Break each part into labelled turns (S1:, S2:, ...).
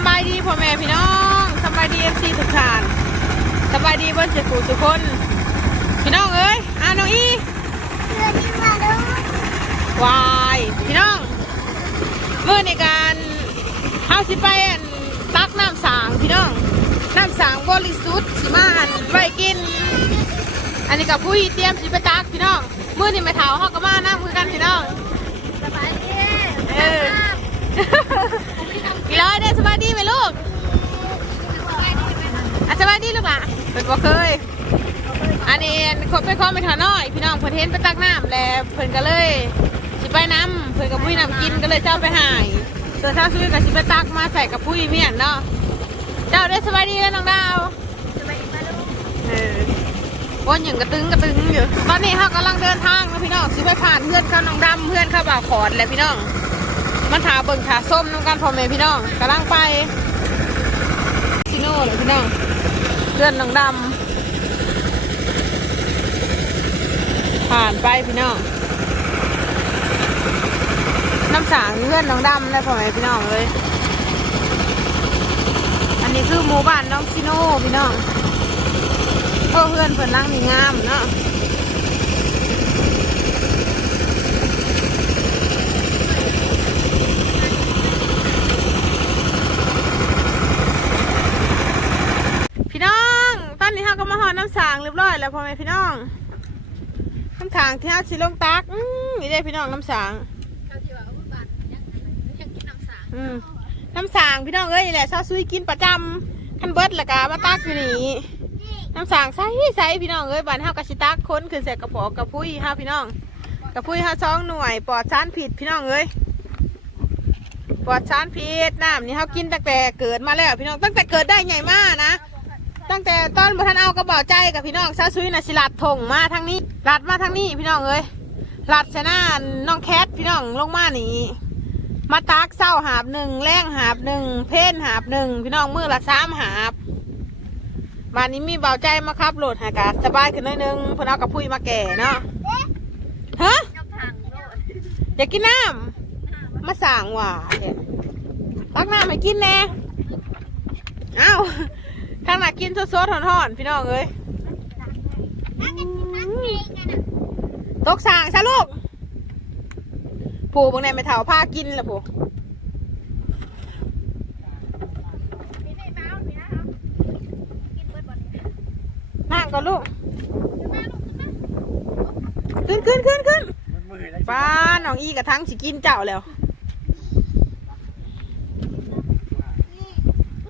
S1: ำบายดีพ่อแม่พี่น้องสำบายดีเอฟซีทุกท่านสำบายดีเบิ้ลสุขุสุกคน พี่น้องเอ้ยอ่าน้องอี
S2: เพื่อที่มาดู
S1: วายพี่น้องเมื่อในการเฮาสิไปอั่นตักน้ำสางพี่น้องน้ำสางบริสุทธิ์สิมาอันไว้กิน อันนี้กับผู้เตรียมสิไปตักพี่น้องเมื่อนี่ไม่เท้าเฮาก็มาน้ำคือกันพี่น้อง
S2: สบายดี
S1: เออ พี่ร้อยเด้อสบายดีไหมลูกอะสบายดีลูกหล่ะเป็นบ่เคย อันนี้คนไปคอมไปถาน้อย พี่น้องเพิ่นเห็นไปตักน้ำแล้วเพิ่นก็เลยสิไปน้ำเพิ่นกับปุ้ยน้ำกินก็เลยเจ้าไปหายส่วนเช้าซุยก็สิไปตักมาใส่กับปุ้ยเมียนเนาะเจ้าได้อสบายดีกันน้องดาว
S2: สบายดีมาดู
S1: เออวนอย่างกระตึงกระตึงอยู่ตอนนี้เขากำลังเดินทางนะพี่น้องสิไปผ่านเพื่อนเข้าน้องดำเพื่อนเข้าบ่าวขอดแหละพี่น้อง มันถาเบิ่งขาส้มน้ำกันพ่อแม่พี่น้องกำลังไปซิโน่เลยพี่น้องเพื่อนน้องดำผ่านไปพี่น้องน้ำสางเพื่อนน้องดำเลยพ่อแม่พี่น้องเลย อันนี้คือหมู่บ้านน้องซิโน่พี่น้องเออเพื่อนเพื่อนนั่งนี่งามเนาะพี่น้อง ตอนนี้เราก็มาหอด น้ำสางเรียบร้อยแล้วพ่อแม่พี่น้องน้ำสางที่เราชิลงตักอืมนี่ได้พี่น้องน้ำสาง
S2: เขาที่ว่าอุบาทยังยังกินน้ำสาง
S1: อืมน้ำสางพี่น้องเอ้ยนี่แหละซาซุยกินประจำคันเบิดและกามาตักอยู่นี่น้ำสางใสใสพี่น้องเอ้ยบ้านเฮากะสิตักค้นขึ้นใส่กระเพาะกระพุ้ยเฮาพี่น้องกระพุ้ยเฮาสองหน่วยปลอดสารผิดพี่น้องเอ้ยปลอดสารพิษน้ำนี่เฮากินตั้งแต่เกิดมาแล้วพี่น้องตั้งแต่เกิดได้ใหญ่มากนะ ตั้งแต่ตอนบ่ทันเอากระเป๋าใจกับพี่น้องซาซุยนะสิลัดถงมาทางนี้ลัดมาทางนี้พี่น้องเอ้ยลัดใส่หน้าน้องแคทพี่น้องลงมานี่มาตักเศร้าหาบหนึ่งแรงหาบหนึ่งเพ่นหาบหนึ่งพี่น้องมือละสามหาบวันนี้มีเบาใจมาครับโหลดหากาสบายขึ้นหน่อยนึงเพื่อนเอากับพุ้ยมาแก่เนาะฮะ
S2: ยกทางโลด
S1: อยากกินน้ำมาสั่งว่าเนี่ยตักน้ำให้กินแน่เอ้า ทางหนักกินสดๆห่อนๆพี่น้องเอ้ย
S2: นักกันกินนักเองกันอะ
S1: ตกสั่งซะลูกผูบางในไม่เท่าผ้ากินละผู
S2: พี่ได้มาเอาพี่นะครับกินเบิดบอลนี่
S1: นั่งก่อนลูก
S2: มาลูกขึ้นมา
S1: ขึ้นขึ้นขึ้นขึ้น
S3: มันมือแล้ว
S1: ป้าน้องอีกับทั้งสิกินเจ้าแล้ว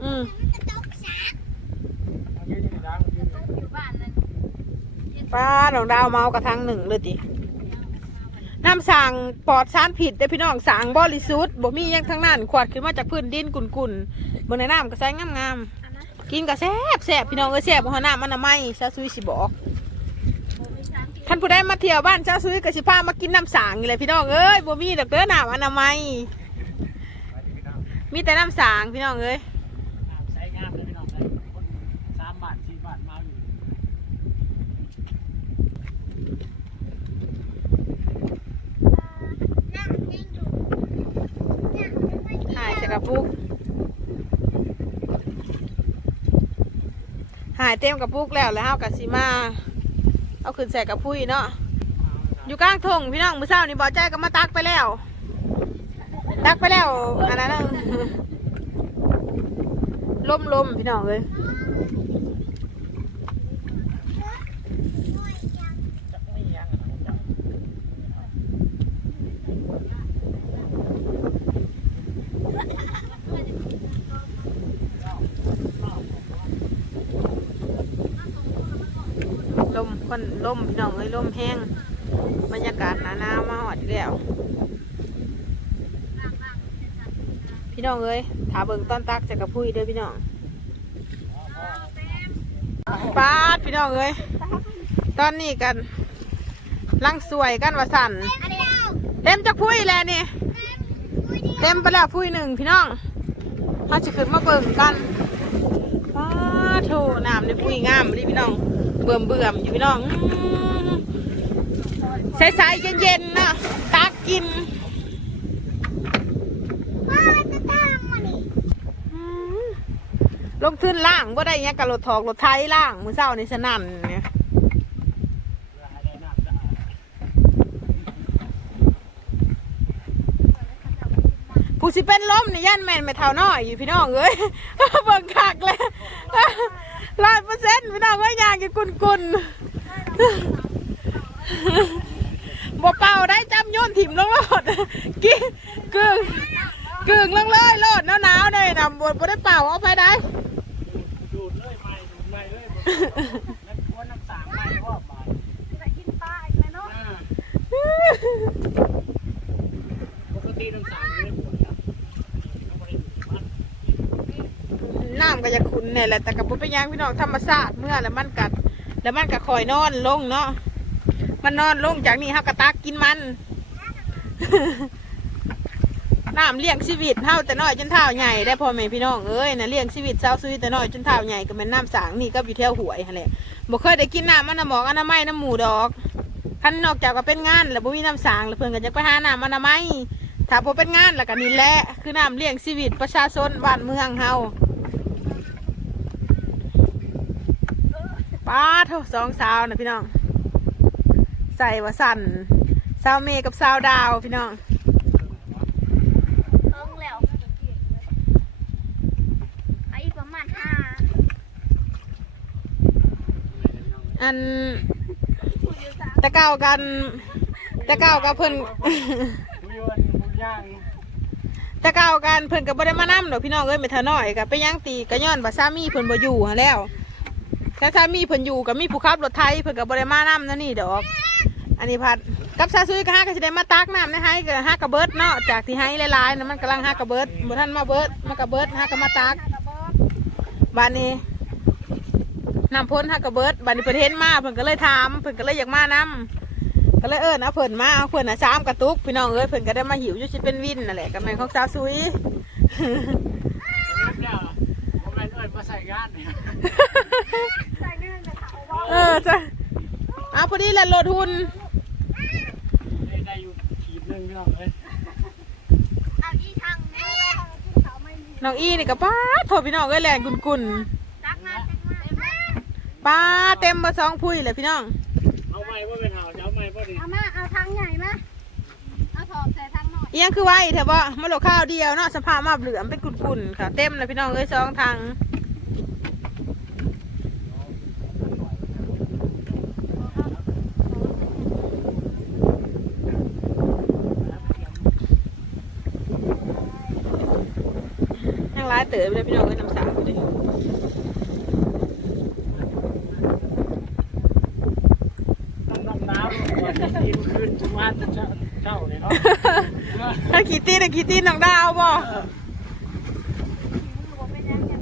S1: อืม
S2: มันจะตกสาก
S3: ยืนอยู่ดังยืนอยู่
S2: อยู่บ้านนั่น
S1: ป้าน้องดาวเมากระทั้งหนึ่งเลยติน้ำสั่งปลอดสารผิดแต่พี่น้องสั่งบริสุทธิ์บ่มียังทั้งนั้นขวดขึ้นมาจากพื้นดินกุ่นๆบนในน้ำก็ใสงามๆกินก็แซ่บแซ่บพี่น้องเอ้แซ่บบ่ฮอน้ำมันน้ำไม้ซาซุยสิบอกท่านผู้ใดมาเที่ยวบ้านซาซุยก็สิพามากินน้ำสางนี่แหละพี่น้องเอ้ยบ่มีดอกเด้อน้ำอนามัยมีแต่น้ำสางพี่น้องเอ้ย
S3: น้ำใช้งามเลยพี่น้องเลยคนสามบาทสี่บาทมาอยู่
S2: นั่งเล่นอยู่นั่งไม่
S1: หายใส่ กระปุก หายเต็มกระปุกแล้วแล้วเฮากับซีมาเอาขึ้นใส่กระพุ้ยเนาะอยู่กลางทงพี่น้องมือเศร้านี่บอใจก็มาตักไปแล้ว ตักไปแล้วอันนั้นน่ะล้มลมๆพี่น้องเลย
S3: จักไม่ยังอะนะจัก
S1: มคนลมพี่น้องเอ้ยลมแห้งบรรยากาศหนาหนาวมาหอดแล้วพี่น้องเอ้ยถาเบิ่งต้นตักจากกระพุ้ยเด้อพี่น้องปาดพี่น้องเอ้ยตอนนี้กันลังสวยกันว่าสัน
S2: เต็
S1: มจากพุ้ยแล้วนี่เต็มไปแล้วพุ้ยหนึ่งพี่น้องถ้าจะขึ้นมาเบิ่งกันป้าโถน้ำในพุ้ยงามเลยพี่น้อง บื่อมเบื่อมๆอยู่พี่น้องใสๆเย็นๆนะตักกิน
S2: พ่อจะตามมาดิ
S1: อืมลงทุนล่างบ่ได้หยังกับรถถอกรถไถล่างมื้อเช้านี่สนั่นเนี่ย
S3: เพื่อให้ได้น้ำสะอาด
S1: ผู้ สิเป็นลมนี่ย่านแม่นไม่เท่าน้อยอยู่พี่น้องเอ้ยเบิ่งคักเลยร้อยเปอร์เซ็นต์พี่น้องเอ้ยยางกินกุนกุนบ่เป่าได้จำโยนถิ่มลงโลดกินกึ่งกึ่งลงเลยโลดหนาวๆเลยนะบ่บ่ได้เป่าเอาไปได้
S3: ดูดเลยไม่ดูดไม่เลยนั่นควรน้ำสางไม่ว่าไป
S2: จะกินปลาอีกแล้วเนาะ
S3: ปกติน้ำสางไม่ได้ปวดครับต้องไปดูดมั
S1: น้ำก็จะขุนเนี่ยแหละแต่กับบ่เป็นหยังพี่น้องธรรมชาติเมื่อแล้วมันกัด แล้วมันก็คอยนอนลงเนาะมันนอนลงจากนี้เฮากระตักกินมันน้ำเลี้ยงชีวิตเฮาแต่น้อยจนเท้าใหญ่ได้พ่อแม่พี่น้องเอ้ยนะเลี้ยงชีวิตเจ้าซุยแต่น้อยจนเท้าใหญ่ก็เป็นน้ำสางนี่ก็อยู่แถวหวยหั่นแหละบ่เคยได้กินน้ำมันน้ำหมอกอนามัยน้ำหมูดอกคันนอกจากว่าเป็นงานแล้วบ่มีน้ำสางแล้วเพิ่นก็จะไปหาน้ำอนามัยถ้าบ่เป็นงานแล้วก็นี่แหละคือน้ำเลี้ยงชีวิตประชาชนบ้านเมืองเฮา ป้าเท่าสองสาวนะพี่น้อง ใส่ว่าสั่นสาวเมย์กับสาวดาวพี่น้อง
S2: เอิ้งแล้วไอ้ประมาณห้า
S1: อัน
S2: ผู้อยู่สาม
S1: ตะเก้ากันตะเก้ากับเพิ่น
S3: ผู้ยวนผู้ย่าง
S1: ตะเก้ากันเพิ่นก็บ่ได้มานำดอกพี่น้องเอ้ยไม่เท่าน้อยก็ไปยังตีก็ย้อนว่าสามีเพิ่นบ่อยู่หั้นแล้ว ถ้าสามีเพิ่นอยู่ก็มีผู้ขับรถไถเพิ่นก็บ่ได้มานำนั่นนี่ดอก อันนี้พัดกับซาซุยก็หาก็สิได้มาตักน้ำในไห้ก็หากระเบิดเนาะจากที่ไห้หลายๆน่ะมันกำลังหากระเบิดบ่ทันมาเบิดมันกระเบิดหากระมาตัก
S2: กระบอก
S1: บ้านนี้นำพ้นฮักกระเบิดบ้านนี้เพิ่นเห็นมาเพิ่นก็เลยถามเพิ่นก็เลยอยากมานำก็เลยเอิ้นเอาเพิ่นมาเอาเพิ่นน่ะสามกระตุกพี่น้องเอ้ยเพิ่นก็ได้มาหิวอยู่สิเป็นวินนั่นแหละกับแม่นของสาวซุย
S3: น้ำเนี่ยผมเป็นเอิญมาใส่งาน เขา
S2: บอก
S1: เออจ้ะเอาพอดีแหละโหลดทุน
S3: ได้อยู่ขีดหนึ่งพี่น้องเลย
S2: เอาอีทางนี้กินเขาไม่มี
S1: น้องอีนี่ก็ป้าดโทรพี่น้องเอ้ยแลนกุน
S2: ตักมาตักมา
S1: ๆป้าดเต็มมาสองพุยเลยพี่น้อง
S3: เอาไม้ว่าเป็นเห่าจะเอาไม้ว่าดี
S2: เอามาเอาทางใหญ่มาเอาถอดใส่ทางหน่อย
S1: เอียงคือไว้เถอะบ่มาโหลดข้าวเดียวเนาะสภาพมาเหลือมเป็นกุนๆค่ะ เต็มเลยพี่น้องเอ้ยสองทางยังร้าย เต๋อไปเลยพี่น้องเอ้ยน้ำสาวไปเลย
S3: น้ำน้ำวันนี้คืนมาเจ้าเจ้าเลยเนาะ
S1: ถ้าขีตีนะขีตีน้องดาวบ่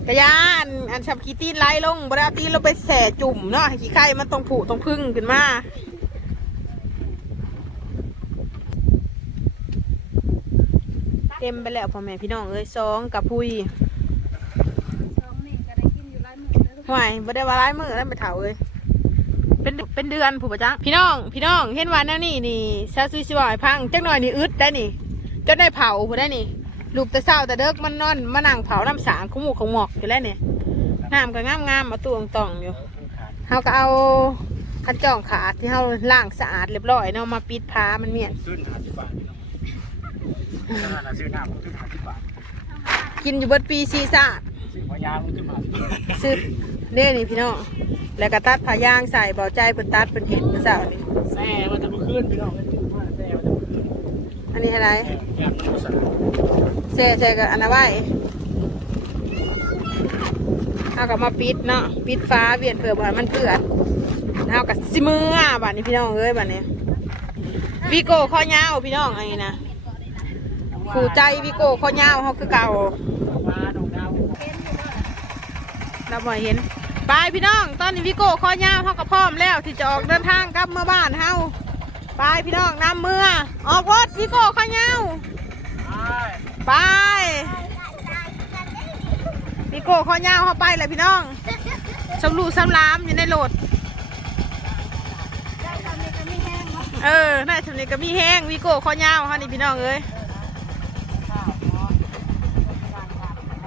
S1: กระยานอันชับขีตีนไล่ลงบ่ได้เอาตีนลงไปแส่จุ่มเนาะขี้ไข่มันตรงผูตรงพึ่งขึ้นมาเต็มไปแล้วพ่อแม่พี่น้องเอ้ยซองกับพุย
S2: สองนี่ก็ได้กินอยู่หลายมื้อเลย
S1: ห่วยบ่ได้ว่าร้ายมือแล้วไปเถาเอ้ยเป็นเป็นเดือนผู้ประจักพี่น้อง พี่น้องเห็นว่าแนวนี่นี่ซาซุยสิบ่ให้พังจักหน่อยนี่อึดได้นี่จนได้เผาผู้ได้นี่ลูกแต่เศร้าแต่เด็กมันนอนมานั่งเผาน้ำสางขมูกขมอกอยู่แล้วเนี่ยน้ำก็งามงามๆมาตวงตองอยู่เขาก็เอาคันจ่องขาดที่เขาล้างสะอาดเรียบร้อยเนาะมาปิดพามันเมียน
S3: ขึ้นหาสิบบาทพี่น้องขนาดซื้อน้ำขึ้นหาสิบบาท
S1: กินอยู่เบิดปีซีซ่าด
S3: ซื้อพยามันขึ้นหาสิบบาท
S1: ซื้อเน่นี่พี่น้องแล้วก็ตัดผ้ายางใส่เบาใจเป็นตัดเป็นเห็ดเป็นสาวนี่
S3: แซ่มันจะมาขึ้นพี่น้องเลยว่าแซ่มันจะมาขึ้น
S1: อันนี้อะไร
S3: อยากรู้สัก
S1: เซ่ใส่กับอันนั้นไว้เอากับมาปิดเนาะปิดฟ้าเวียนเผื่อบ่ให้มันเปื้อนเอากับซิมืออะบัดนี้พี่น้องเอ้ยบัดนี้วิโก้ข้อยาวพี่น้องอันนี้นะขู่ใจวิโก้ข้อยาวเขาคือเก่า
S3: มาดอกดาว
S1: เราบ่อยเห็นไปพี่น้อง ตอนนี้วิโก้ข้อยาวเขาก็พร้อมแล้วที่จะออกเดินทางกลับเมื่อบ้านเฮาไปพี่น้องนำเมื่อออกรถวิโก้ข้อยาว
S3: ไป
S1: ไปวิโก้ข้อยาวเขาไปเลยพี่น้องสำรูสำรามอยู่ในรถ
S2: ได้ทำนี่ก็ไม่แห้งเอ
S1: อน่าสำเนียงก็มีแห้งวิโก้ข้อยาวเขานี่พี่น้องเอ้ย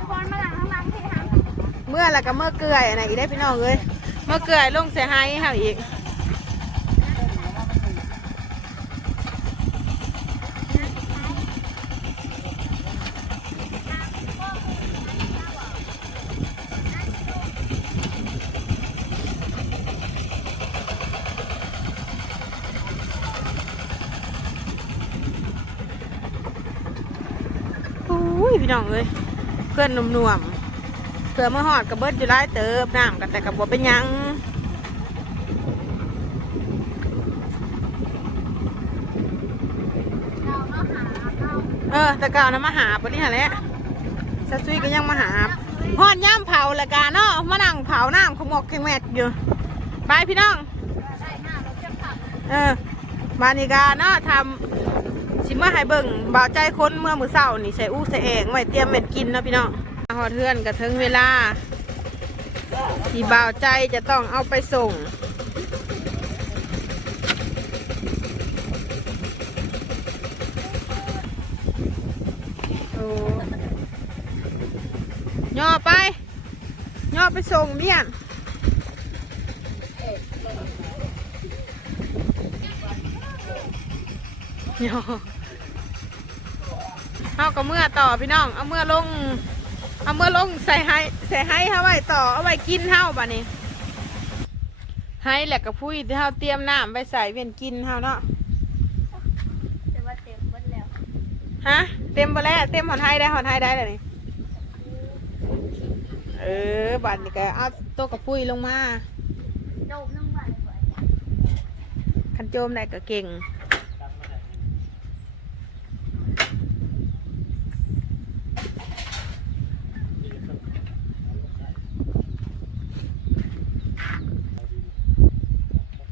S2: บอลมาหลังข้างหลังที่ทำ
S1: เมื่อแล้วก็เมื่อเกลือยอันไหนอีกได้พี่น้องเอ้ยเมื่อเกลือยลงเสียหายเฮาอีกอุ้ยพี่น้องเอ้ยเพื่อนหนุ่มๆ สือเมื่อหอดกับเบิดอยู่ไล่เติบน้ำกันแต่กับบัเป็นยัง
S2: เอ
S1: อต่ก่านะมาหาปะนี่ฮะแหละซาซุยก็ยังมาหาหอดย่ำเผาละกาเนาะมานั่งเผาน้ำขมกแข็งแมดอยู่ไปพี่น้อง
S2: เอ
S1: อมานิกาเนาะทำชิมาให้เบิ่งบ่าวใจค้นเมื่อมือเศร้านี่ใส่อู้ใส่แองไว้เตรียมเม็ดกินเนาะพี่น้อง หอดเทือนกับถึงเวลา ที่บ่าวใจจะต้องเอาไปส่ง โอ้ย่อไป ย่อไปส่งเมียนย่อเอากับเมื่อต่อพี่น้อง เอาเมื่อลง เอาเมื่อลงใส่ไห้ใส่ไห้เฮาไว้ต่อเอาไว้กินเฮาบ่นี้ไห้แหละกับพุ้ยที่เฮาเตรียมน้ำไปใส่เวียนกินเฮาเนาะ
S2: แต่ว่าเต็มเบิดแล้ว
S1: ฮะเต็มไปแล้วเต็มหอนไห้ได้หอนไห้ได้เลยนี่เออบัดนี้ก็เอาโต๊ะกับพุ้ยลงมา
S2: โดมนึงวันก่อน
S1: คันโจมได้ก็เก่ง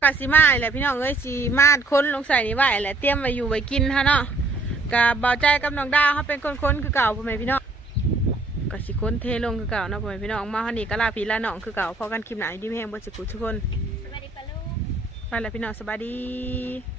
S1: กาซิมาแหละพี่น้องเอ้ยสีมาดค้นลงใส่นี่ไว้แหละเตรียมไว้อยู่ไว้กินฮะเนาะกะเบาใจกับน้องดาวเขาเป็นคนค้นคือเก่าพ่อแม่พี่น้องกะสิค้นเทลงคือเก่าเนาะพ่อแม่พี่น้องมาฮันนี่กะลาพี่ลาน้องคือเก่าพอกันคลิปไหนดีแห้งบ่สิกุทุกคน
S2: สบายดีปะลูก
S1: ไปแล้วพี่น้องสบายดี